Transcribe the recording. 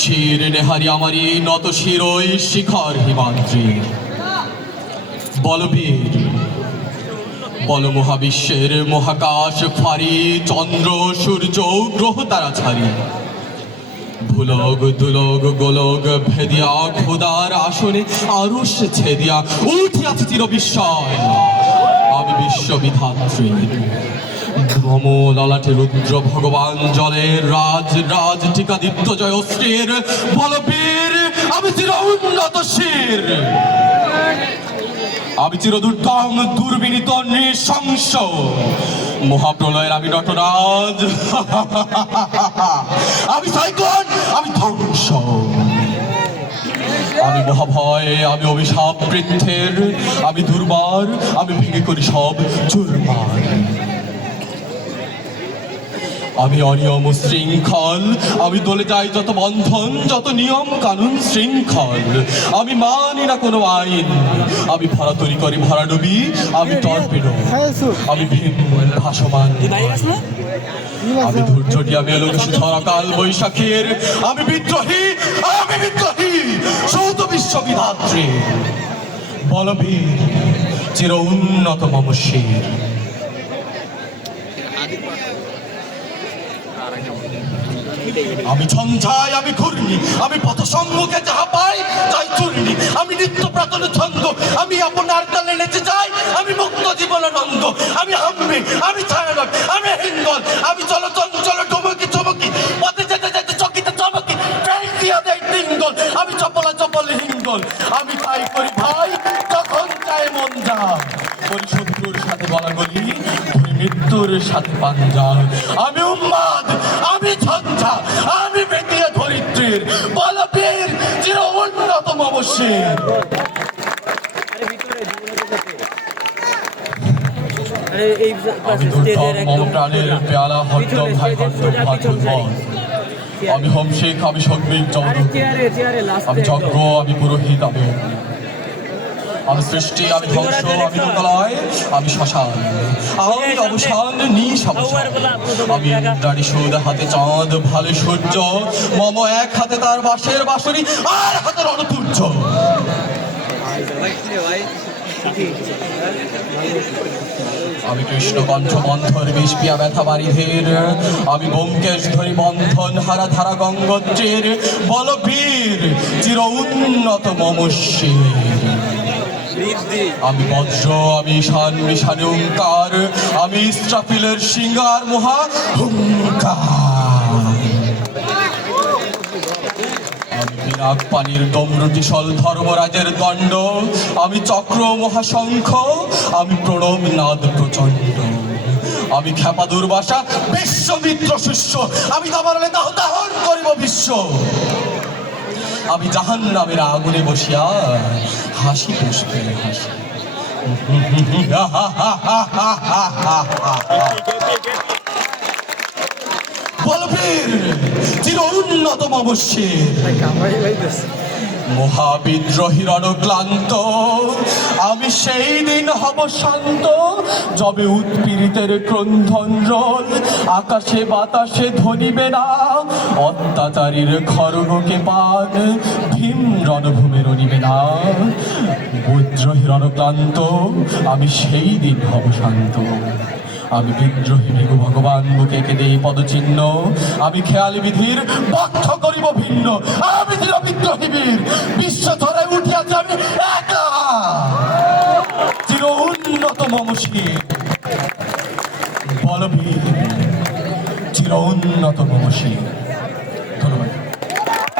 শির নেহারি আমারি নত শিরই শিখর হিমাদ্রি। বলবীর বল মহাবিশ্বের মহাকাশ ফারি, চন্দ্র সূর্য গ্রহ তারা ছাড়ি, ভুলগ দুলগ গোলগ ভেদিয়া খোদার আসনে আরুষ ছেদিয়া উঠিয়াছে চির বিস্ময়। আমি বিশ্ববিধাত্রী ভ্রম ললাটে রুদ্র ভগবান জলের রাজ রাজ টিকা দীপ্ত জয় অশ্রীর। বলবীর আমি চির উন্নত শির, আমি চির দুর্দম দুর্বিনীত নৃশংস মহাপ্রলয়ের আমি নটরাজ। আমি সাইক্লোন, আমি ধ্বংস, আমি মহাভয়, আমি অভিশাপ বৃদ্ধের, আমি দুর্বার, আমি ভেঙে করি সব চুরমার। আমি অনিয়ম শৃঙ্খল, আমি দলে যাই যত বন্ধন, যত নিয়ম কানুন শৃঙ্খল। আমি মানি না কোনো আইন, আমি ভরা তৈরি করি ভরা ডুবি, আমি টর্পেডো, আমি ভীম ভাসমান, আমি ধৈর্যটি, আমি এলোকেশ ঝড় কাল বৈশাখীর। আমি বিদ্রোহী, আমি বিদ্রোহী সৌত বিশ্ববিধাত্রী। বলবীর চির উন্নত মম শির। আমি ঝঞ্ঝাই, আমি ঘূর্ণি, আমি পথ সম্মুখে যাহা পাই তাই চূর্ণি। আমি নিত্য প্রাতন ছন্দ, আমি আপনার তালে নেচে যাই, আমি মুক্ত জীবনানন্দ। আমি হাম্বি, আমি ছায়ানট, আমি হিঙ্গল, আমি চলচঞ্চল ডুমকি চমকি, পথে যেতে যেতে চকিতে চমকি ট্রেন দিয়া দেয় টিঙ্গল। আমি চপলা চপল হিঙ্গল, আমি তাই করি ভাই যখন চায় মন যা। করি শত্রুর সাথে বলাগলি, করি মৃত্যুর সাথে পাঞ্জা। আমি উন্মাদ, আমি ঝঞ্ঝা, আমি বেটিয়া ধরিত্রীর। বলবীর চির উন্নত মম শির। আমি দুর্দম মম প্রাণের পেয়ালা হরদম ভাই হরদম ভাতুর পথ। আমি হোমশেখ, আমি সঙ্গীত জগৎ, আমি যজ্ঞ, আমি পুরোহিত, আমি আমি সৃষ্টি, আমি ধ্বংস, আমি লোকালয়, আমি শ্মশান, আমি অবসান নিঃসমস্যান। আমি ইন্দ্রাণী সুদ, হাতে চাঁদ, ভালে সূর্য, মম এক হাতে তার বাঁশের বাঁশরি, আর হাতে রণতুর্য। আমি কৃষ্ণ কণ্ঠ বন্ধন বিষ পিয়া ব্যথা বারিধের, আমি ব্যোমকেশ ধরি বন্ধন হারা ধারা গঙ্গোত্রীর। বলবীর চির উন্নত মম শির। আমি বজ্র, আমি ঈশান মিশানে ওঙ্কার, আমি ইস্রাফিলের সিঙ্গার মহা হুঙ্কার। আমি বিরাগ পানির ডমরুটিশল ধর্মরাজের দণ্ড, আমি চক্র মহাশঙ্খ, আমি প্রণব নাদ প্রচণ্ড। আমি খ্যাপা দুর্বাসা, বিশ্বমিত্র শিষ্য, আমি দাবানলে দাহ দাহন করিব বিশ্ব। আমি জাহান্নামের আগুনে বসিয়া হাসি পুষ্পে হাসি। বলবীর চির উন্নত মম শির। মহাবিদ্রোহীর অনুক্লান্ত, আমি সেই দিন হব শান্ত, যবে উৎপীড়িতের ক্রন্ধন রোল আকাশে বাতাসে ধ্বনিবে না। অত্যাচারীর খড়গকে পান ভীম রণভূমে রণিবে না। বিদ্রোহীর অনুক্লান্ত, আমি সেই দিন হব শান্ত। আমি বিদ্রোহী ভিগু ভগবান বুকে কেঁদে পদচিহ্ন, আমি খেয়ালি বিধির বক্ষ করিব ভিন্ন। আমি চির বিদ্রোহী বীর, বিশ্ব ধরে উঠিয়াছে আমি একা, চির উন্নত মম শির। বলবীর চির উন্নত মম শির।